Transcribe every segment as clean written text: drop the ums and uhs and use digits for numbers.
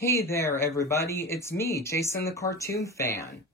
Hey there, everybody. It's me, Jason the Cartoon Fan.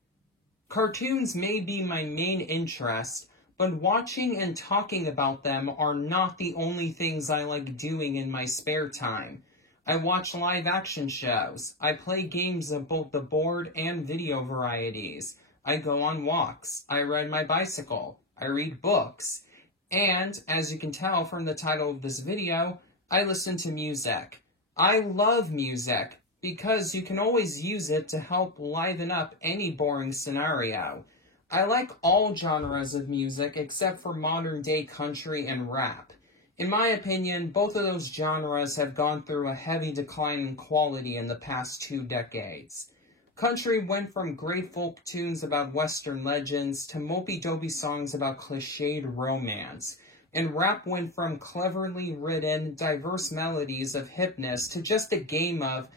Cartoons may be my main interest, but watching and talking about them are not the only things I like doing in my spare time. I watch live-action shows. I play games of both the board and video varieties. I go on walks. I ride my bicycle. I read books. And, as you can tell from the title of this video, I listen to music. I love music, because you can always use it to help liven up any boring scenario. I like all genres of music except for modern-day country and rap. In my opinion, both of those genres have gone through a heavy decline in quality in the past 2 decades. Country went from great folk tunes about Western legends to mopey-dopey songs about cliched romance. And rap went from cleverly written, diverse melodies of hipness to just a game of,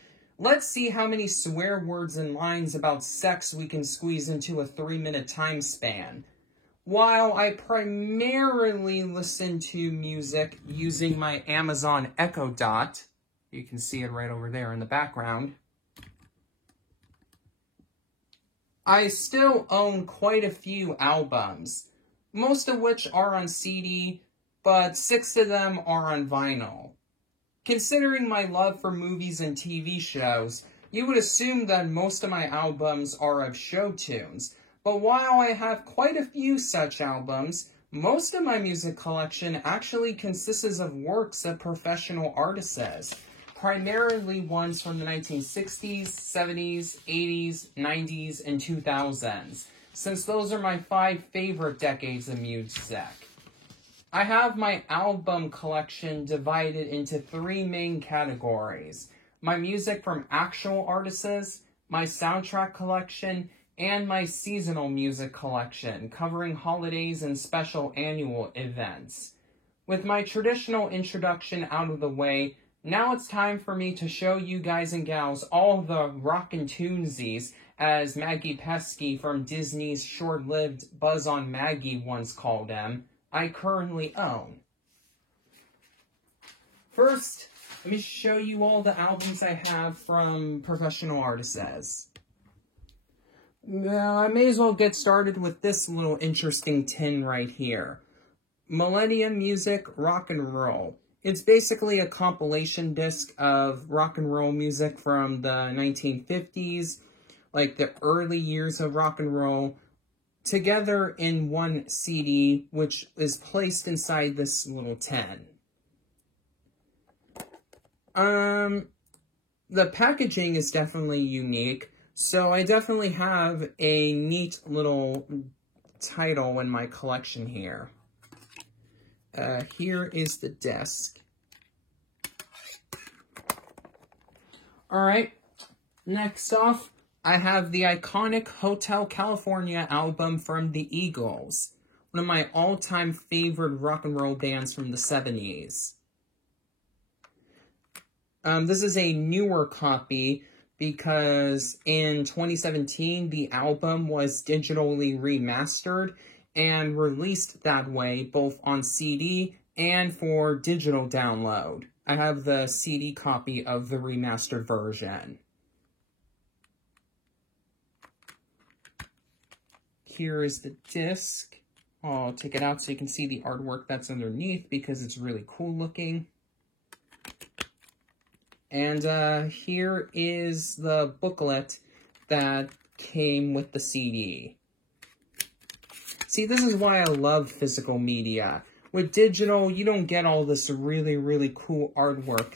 let's see how many swear words and lines about sex we can squeeze into a 3-minute time span. While I primarily listen to music using my Amazon Echo Dot, you can see it right over there in the background, I still own quite a few albums, most of which are on CD, but 6 of them are on vinyl. Considering my love for movies and TV shows, you would assume that most of my albums are of show tunes, but while I have quite a few such albums, most of my music collection actually consists of works of professional artists, primarily ones from the 1960s, 70s, 80s, 90s, and 2000s, since those are my 5 favorite decades of music. I have my album collection divided into 3 main categories: my music from actual artists, my soundtrack collection, and my seasonal music collection, covering holidays and special annual events. With my traditional introduction out of the way, now it's time for me to show you guys and gals all the rockin' tunesies, as Maggie Pesky from Disney's short-lived Buzz on Maggie once called them, I currently own. First, let me show you all the albums I have from professional artists. I may as well get started with this little interesting tin right here. Millennium Music Rock and Roll. It's basically a compilation disc of rock and roll music from the 1950s, like the early years of rock and roll, together in one CD, which is placed inside this little tin. The packaging is definitely unique, so I definitely have a neat little title in my collection here. Here is the disc. Alright, next off, I have the iconic Hotel California album from the Eagles, one of my all-time favorite rock and roll bands from the 70s. This is a newer copy because in 2017, the album was digitally remastered and released that way, both on CD and for digital download. I have the CD copy of the remastered version. Here is the disc. I'll take it out so you can see the artwork that's underneath because it's really cool looking. And here is the booklet that came with the CD. See, this is why I love physical media. With digital, you don't get all this really, really cool artwork.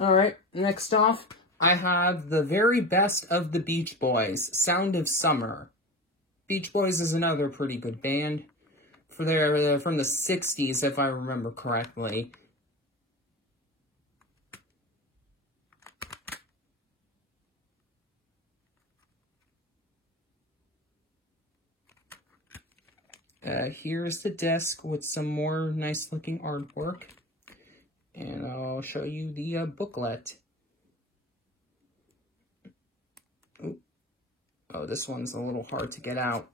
Alright, next off, I have the very best of the Beach Boys, Sound of Summer. Beach Boys is another pretty good band. They're from the 60s, if I remember correctly. Here's the disc with some more nice looking artwork. And I'll show you the booklet. Ooh. Oh, this one's a little hard to get out.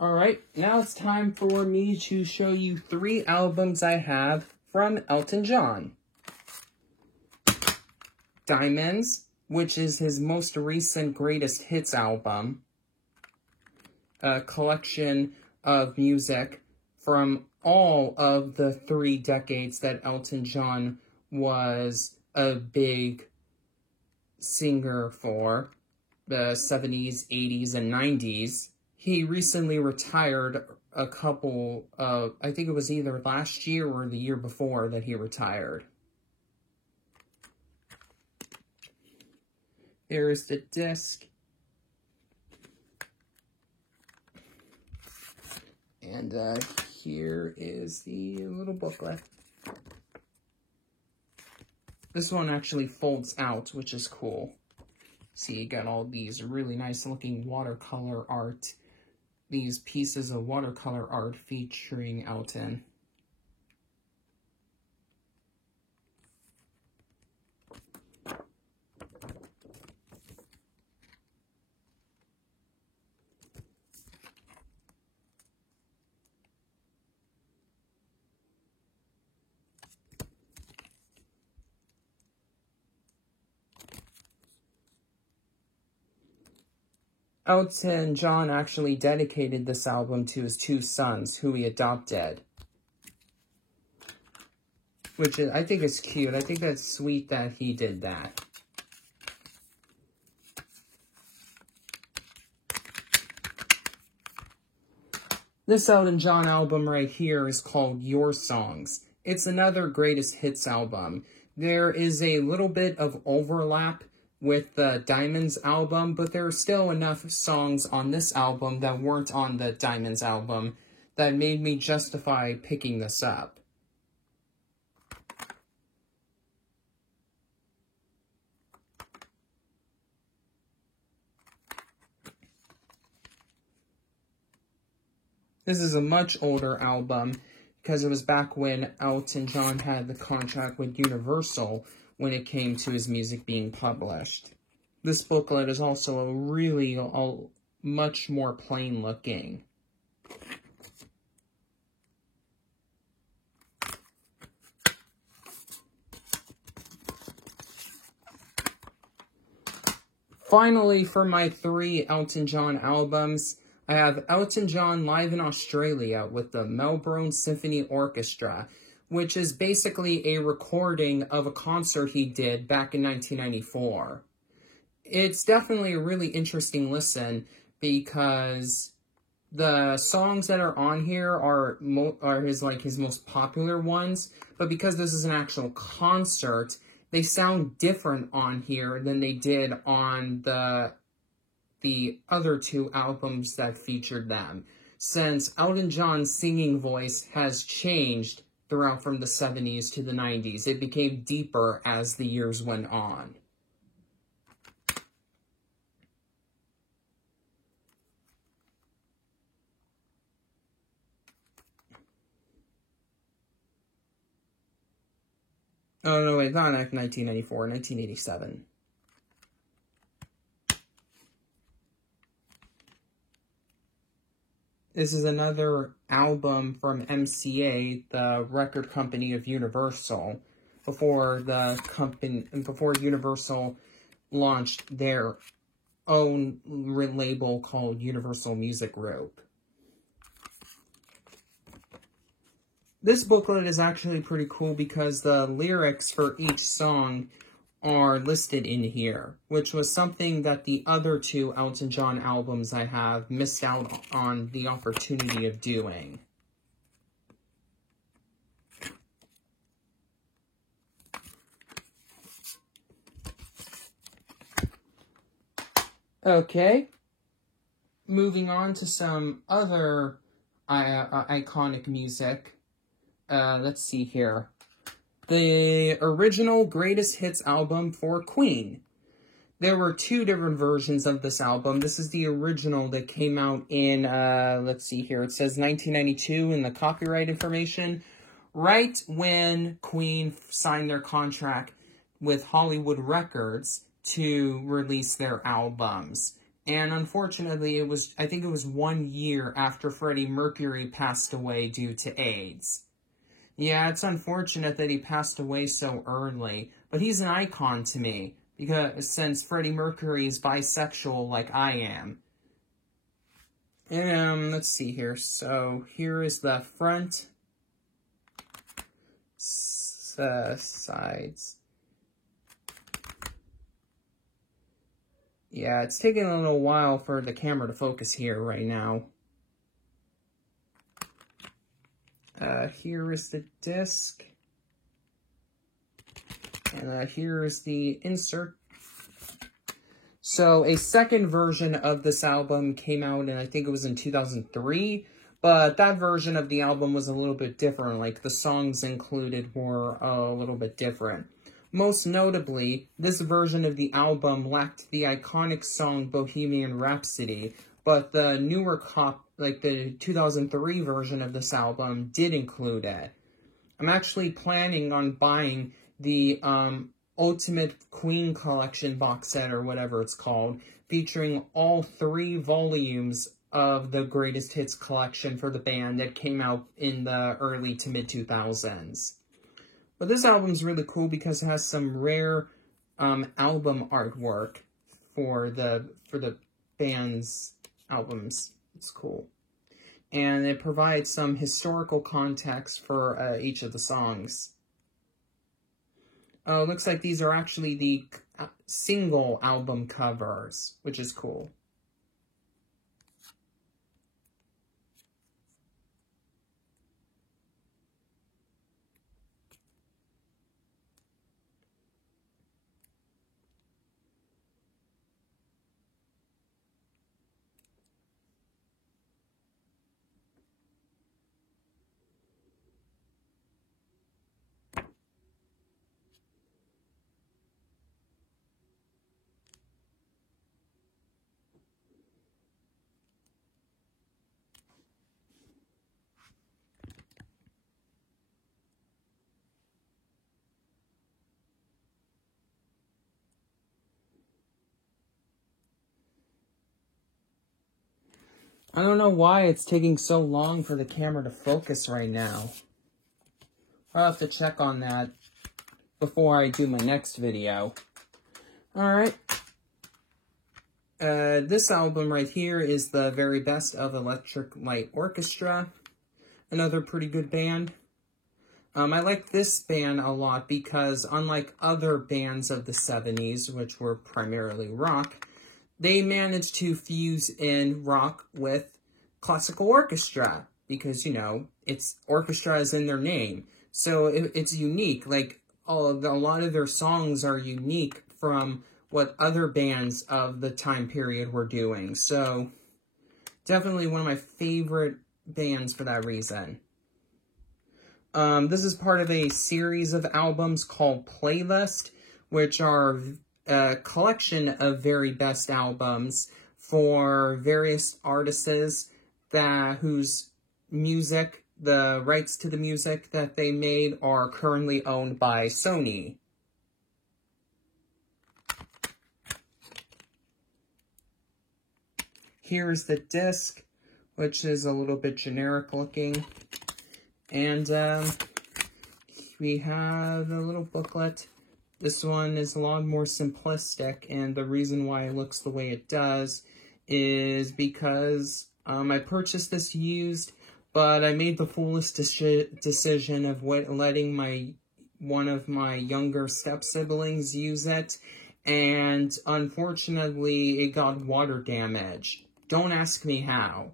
Alright, now it's time for me to show you 3 albums I have from Elton John. Diamonds, which is his most recent greatest hits album. A collection of music from all of the 3 decades that Elton John was a big singer for. The 70s, 80s, and 90s. He recently retired a couple of, I think it was either last year or the year before that he retired. Here's the disc. And here is the little booklet. This one actually folds out, which is cool. See, you got all these really nice looking watercolor art. These pieces of watercolor art featuring Elton. Elton John actually dedicated this album to his 2 sons, who he adopted. Which I think is cute. I think that's sweet that he did that. This Elton John album right here is called Your Songs. It's another greatest hits album. There is a little bit of overlap with the Diamonds album, but there are still enough songs on this album that weren't on the Diamonds album that made me justify picking this up. This is a much older album because it was back when Elton John had the contract with Universal when it came to his music being published. This booklet is also much more plain looking. Finally, for my 3 Elton John albums, I have Elton John live in Australia with the Melbourne Symphony Orchestra, which is basically a recording of a concert he did back in 1994. It's definitely a really interesting listen because the songs that are on here are his most popular ones, but because this is an actual concert, they sound different on here than they did on the other 2 albums that featured them, since Elton John's singing voice has changed throughout from the 70s to the 90s. It became deeper as the years went on. Oh, no, wait, not 1994, 1987. This is another album from MCA, the record company of Universal, before Universal launched their own label called Universal Music Group. This booklet is actually pretty cool because the lyrics for each song are listed in here, which was something that the other two Elton John albums I have missed out on the opportunity of doing. Okay, moving on to some other iconic music. Let's see here. The original Greatest Hits album for Queen. There were two different versions of this album. This is the original that came out in, let's see here, it says 1992 in the copyright information, right when Queen signed their contract with Hollywood Records to release their albums. And unfortunately, I think it was 1 year after Freddie Mercury passed away due to AIDS. Yeah, it's unfortunate that he passed away so early, but he's an icon to me, because since Freddie Mercury is bisexual like I am. Let's see here. So, here is the front sides. Yeah, it's taking a little while for the camera to focus here right now. Here is the disc, and here is the insert. So a second version of this album came out, and I think it was in 2003, but that version of the album was a little bit different, like the songs included were a little bit different. Most notably, this version of the album lacked the iconic song Bohemian Rhapsody, but the newer the 2003 version of this album did include it. I'm actually planning on buying the Ultimate Queen Collection box set, or whatever it's called, featuring all 3 volumes of the Greatest Hits collection for the band that came out in the early to mid-2000s. But this album's really cool because it has some rare album artwork for the band's albums. It's cool. And it provides some historical context for each of the songs. Oh, it looks like these are actually the single album covers, which is cool. I don't know why it's taking so long for the camera to focus right now. I'll have to check on that before I do my next video. Alright. This album right here is The Very Best of Electric Light Orchestra. Another pretty good band. I like this band a lot because unlike other bands of the 70s, which were primarily rock, they managed to fuse in rock with classical orchestra because, you know, orchestra is in their name. So it's unique. Like, a lot of their songs are unique from what other bands of the time period were doing. So, definitely one of my favorite bands for that reason. This is part of a series of albums called Playlist, which are a collection of very best albums for various artists whose music the rights to the music that they made are currently owned by Sony. Here's the disc, which is a little bit generic looking. And we have a little booklet. This one is a lot more simplistic, and the reason why it looks the way it does is because I purchased this used, but I made the foolish decision of letting one of my younger step-siblings use it, and unfortunately it got water damage. Don't ask me how.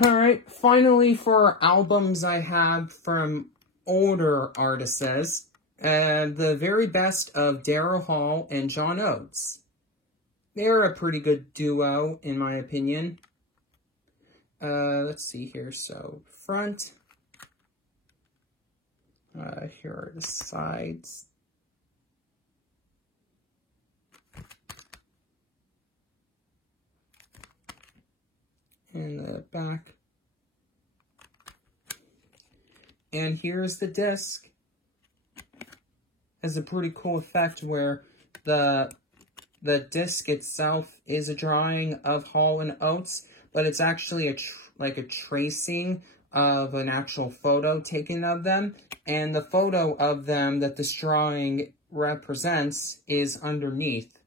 Alright, finally for albums I have from older artists, the very best of Daryl Hall and John Oates. They're a pretty good duo, in my opinion. Let's see here, so front. Here are the sides. And the back. And here's the disc. Has a pretty cool effect where the disc itself is a drawing of Hall and Oates, but it's actually like a tracing of an actual photo taken of them, and the photo of them that this drawing represents is underneath,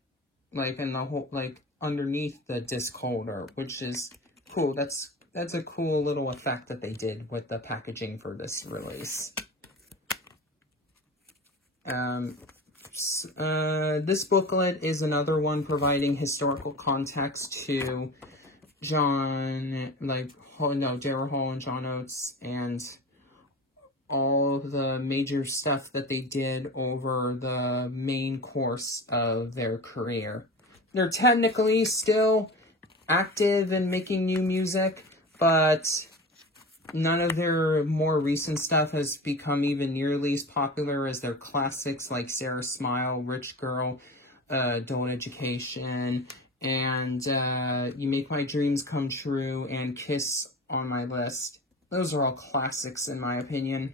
like in the whole, like underneath the disc holder, which is cool. That's a cool little effect that they did with the packaging for this release. This booklet is another one providing historical context to Daryl Hall and John Oates, and all the major stuff that they did over the main course of their career. They're technically still active and making new music, but none of their more recent stuff has become even nearly as popular as their classics like Sarah Smile, Rich Girl, Adult Education, and You Make My Dreams Come True, and Kiss on My List. Those are all classics in my opinion.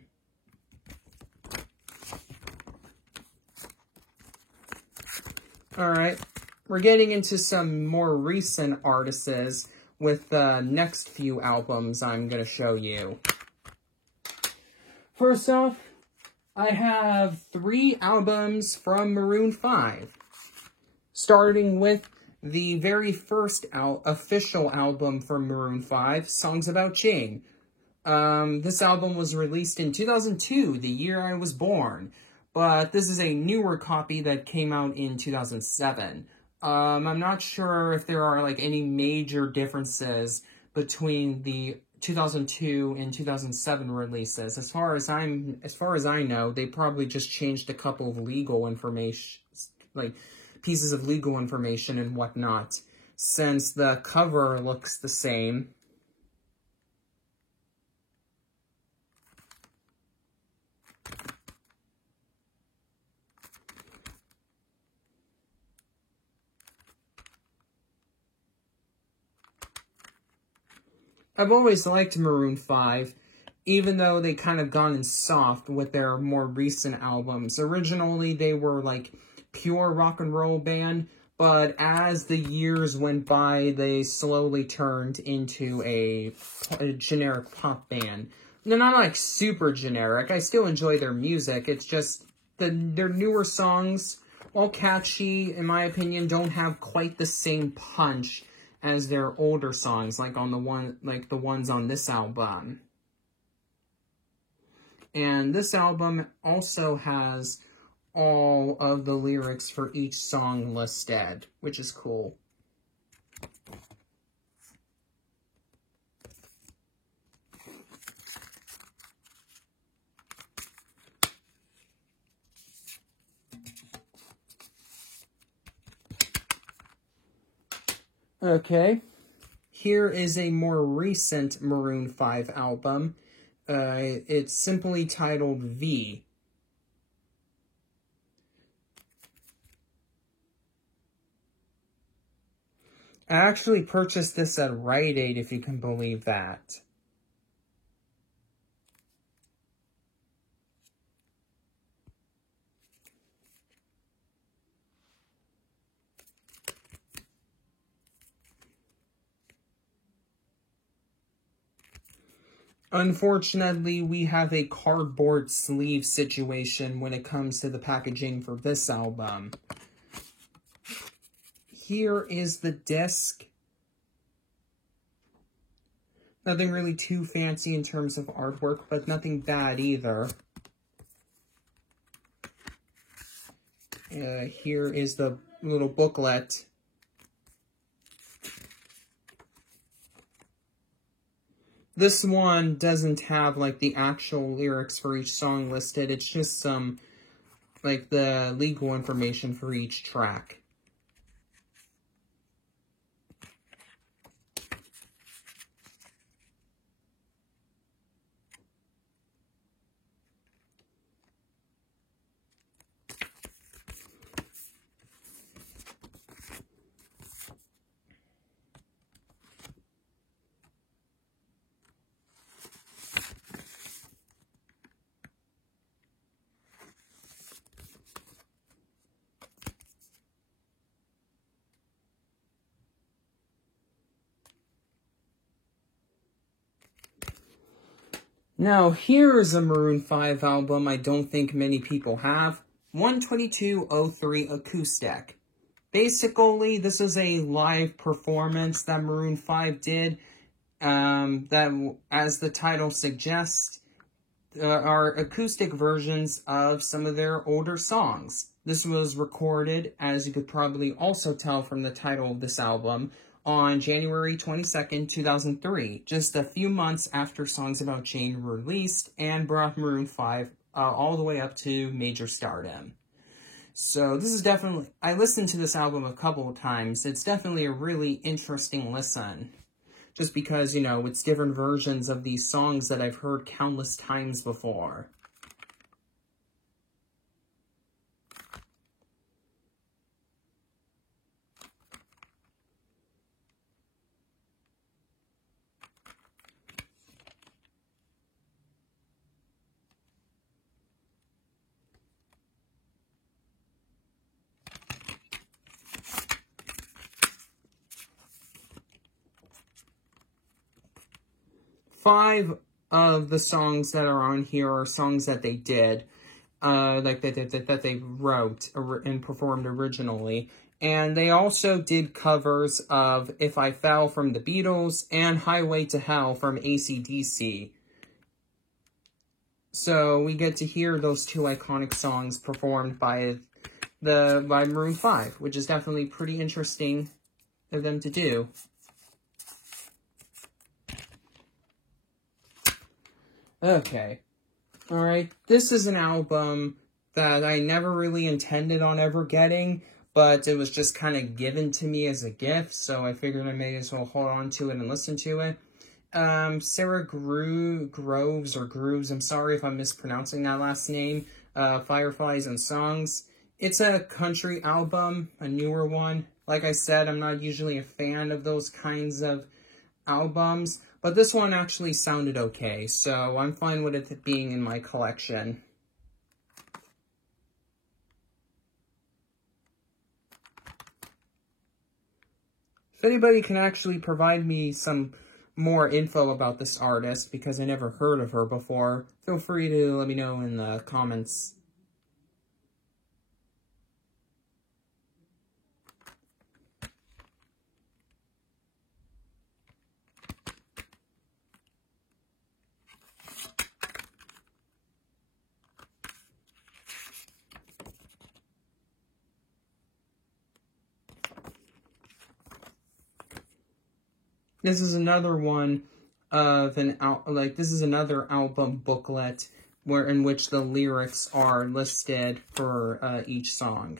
Alright, we're getting into some more recent artists with the next few albums I'm going to show you. First off, I have 3 albums from Maroon 5. Starting with the very first official album from Maroon 5, Songs About Jane. This album was released in 2002, the year I was born. But this is a newer copy that came out in 2007. I'm not sure if there are like any major differences between the 2002 and 2007 releases. As far as I know, they probably just changed a couple of legal information, like pieces of legal information and whatnot, since the cover looks the same. I've always liked Maroon 5, even though they kind of gone in soft with their more recent albums. Originally, they were like pure rock and roll band, but as the years went by, they slowly turned into a generic pop band. They're not like super generic. I still enjoy their music. It's just their newer songs, while catchy, in my opinion, don't have quite the same punch as their older songs, like the ones on this album. And this album also has all of the lyrics for each song listed, which is cool. Okay. Here is a more recent Maroon 5 album. It's simply titled V. I actually purchased this at Rite Aid, if you can believe that. Unfortunately, we have a cardboard sleeve situation when it comes to the packaging for this album. Here is the disc. Nothing really too fancy in terms of artwork, but nothing bad either. Here is the little booklet. This one doesn't have, like, the actual lyrics for each song listed. It's just some, like, the legal information for each track. Now, here is a Maroon 5 album I don't think many people have. 12203 Acoustic. Basically, this is a live performance that Maroon 5 did. That, as the title suggests, are acoustic versions of some of their older songs. This was recorded, as you could probably also tell from the title of this album, on January 22nd, 2003, just a few months after Songs About Jane were released, and brought Maroon 5 all the way up to major stardom. So this is definitely, I listened to this album a couple of times. It's definitely a really interesting listen. Just because, you know, it's different versions of these songs that I've heard countless times before. Five of the songs that are on here are songs that they did, like that they wrote and performed originally. And they also did covers of If I Fell from the Beatles and Highway to Hell from AC/DC. So we get to hear those two iconic songs performed by Maroon 5, which is definitely pretty interesting of them to do. Okay. Alright, this is an album that I never really intended on ever getting, but it was just kind of given to me as a gift, so I figured I may as well hold on to it and listen to it. Sarah Groves, I'm sorry if I'm mispronouncing that last name, Fireflies and Songs. It's a country album, a newer one. Like I said, I'm not usually a fan of those kinds of albums, but this one actually sounded okay, so I'm fine with it being in my collection. If anybody can actually provide me some more info about this artist, because I never heard of her before, feel free to let me know in the comments. This is another one of this is another album booklet in which the lyrics are listed for each song.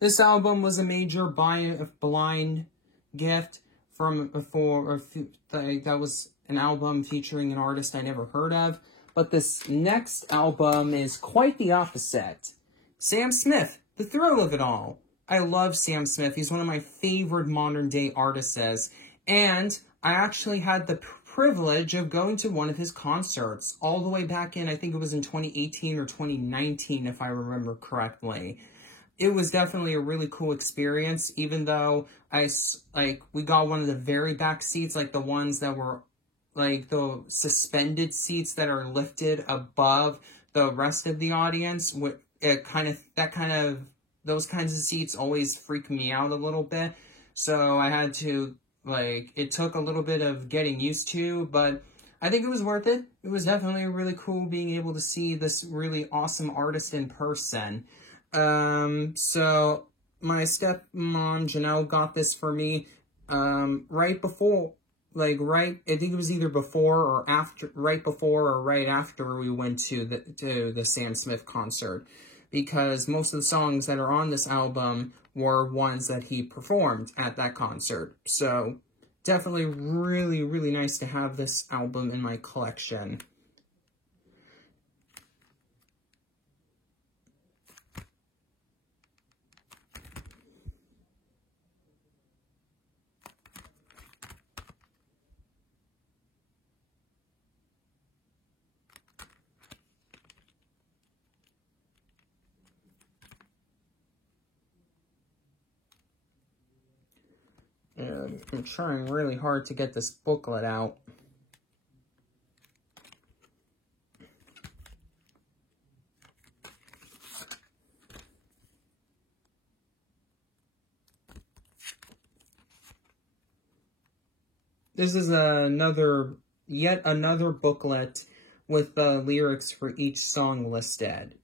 This album was a major blind gift from before. That was an album featuring an artist I never heard of. But this next album is quite the opposite. Sam Smith, the thrill of it all. I love Sam Smith. He's one of my favorite modern day artists. And I actually had the privilege of going to one of his concerts all the way back in, I think it was in 2018 or 2019, if I remember correctly. It was definitely a really cool experience, even though we got one of the very back seats, like the ones that were like the suspended seats that are lifted above the rest of the audience. Those kinds of seats always freak me out a little bit. So I had to, it took a little bit of getting used to, but I think it was worth it. It was definitely really cool being able to see this really awesome artist in person. So my stepmom, Janelle, got this for me, right before, I think it was either before or after, right before or right after we went to the Sam Smith concert, because most of the songs that are on this album were ones that he performed at that concert. So definitely really, really nice to have this album in my collection. I'm trying really hard to get this booklet out. This is yet another booklet with the lyrics for each song listed.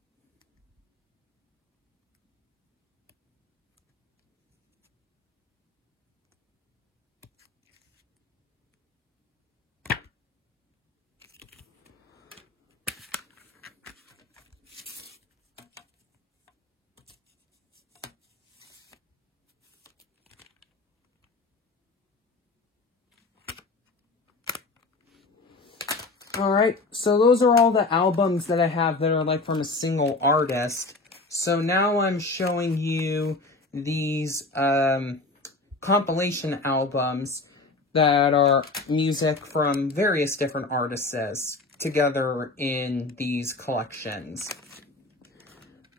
Alright, so those are all the albums that I have that are from a single artist. So now I'm showing you these compilation albums that are music from various different artists together in these collections.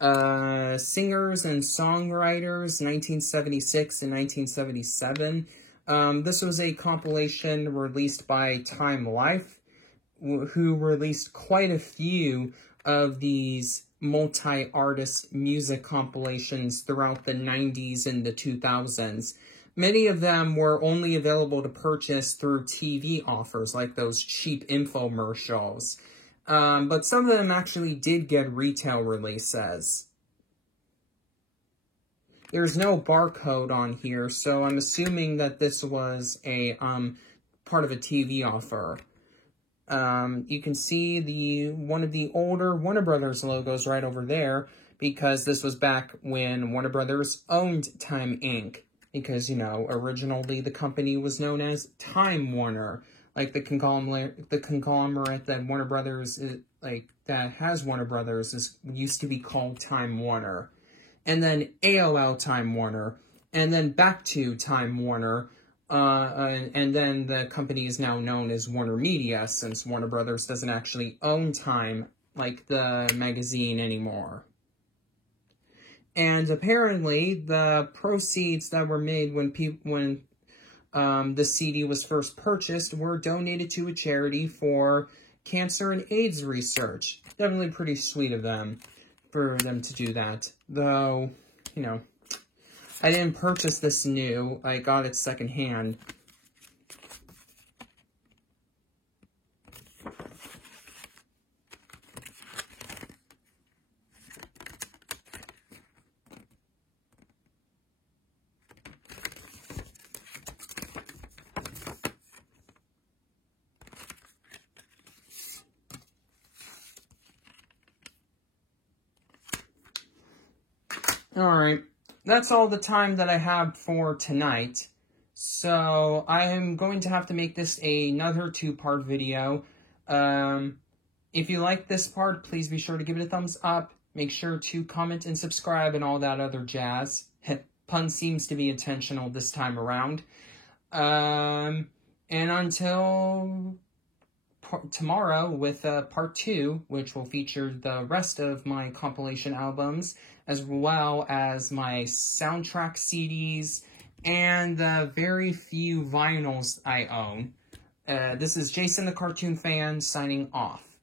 Singers and Songwriters, 1976 and 1977. This was a compilation released by Time Life, who released quite a few of these multi-artist music compilations throughout the 90s and the 2000s. Many of them were only available to purchase through TV offers, like those cheap infomercials. But some of them actually did get retail releases. There's no barcode on here, so I'm assuming that this was a part of a TV offer. You can see one of the older Warner Brothers logos right over there, because this was back when Warner Brothers owned Time Inc. Because, you know, originally the company was known as Time Warner. Like the conglomerate that Warner Brothers that has Warner Brothers used to be called Time Warner. And then AOL Time Warner, and then back to Time Warner. And then the company is now known as Warner Media, since Warner Brothers doesn't actually own Time, like the magazine, anymore. And apparently, the proceeds that were made when the CD was first purchased were donated to a charity for cancer and AIDS research. Definitely pretty sweet of them, for them to do that. Though, you know, I didn't purchase this new. I got it secondhand. Alright, that's all the time that I have for tonight. So I am going to have to make this another 2-part video. If you like this part, please be sure to give it a thumbs up. Make sure to comment and subscribe and all that other jazz. Pun seems to be intentional this time around. And until tomorrow with part 2, which will feature the rest of my compilation albums, as well as my soundtrack CDs, and the very few vinyls I own. This is Jason the Cartoon Fan signing off.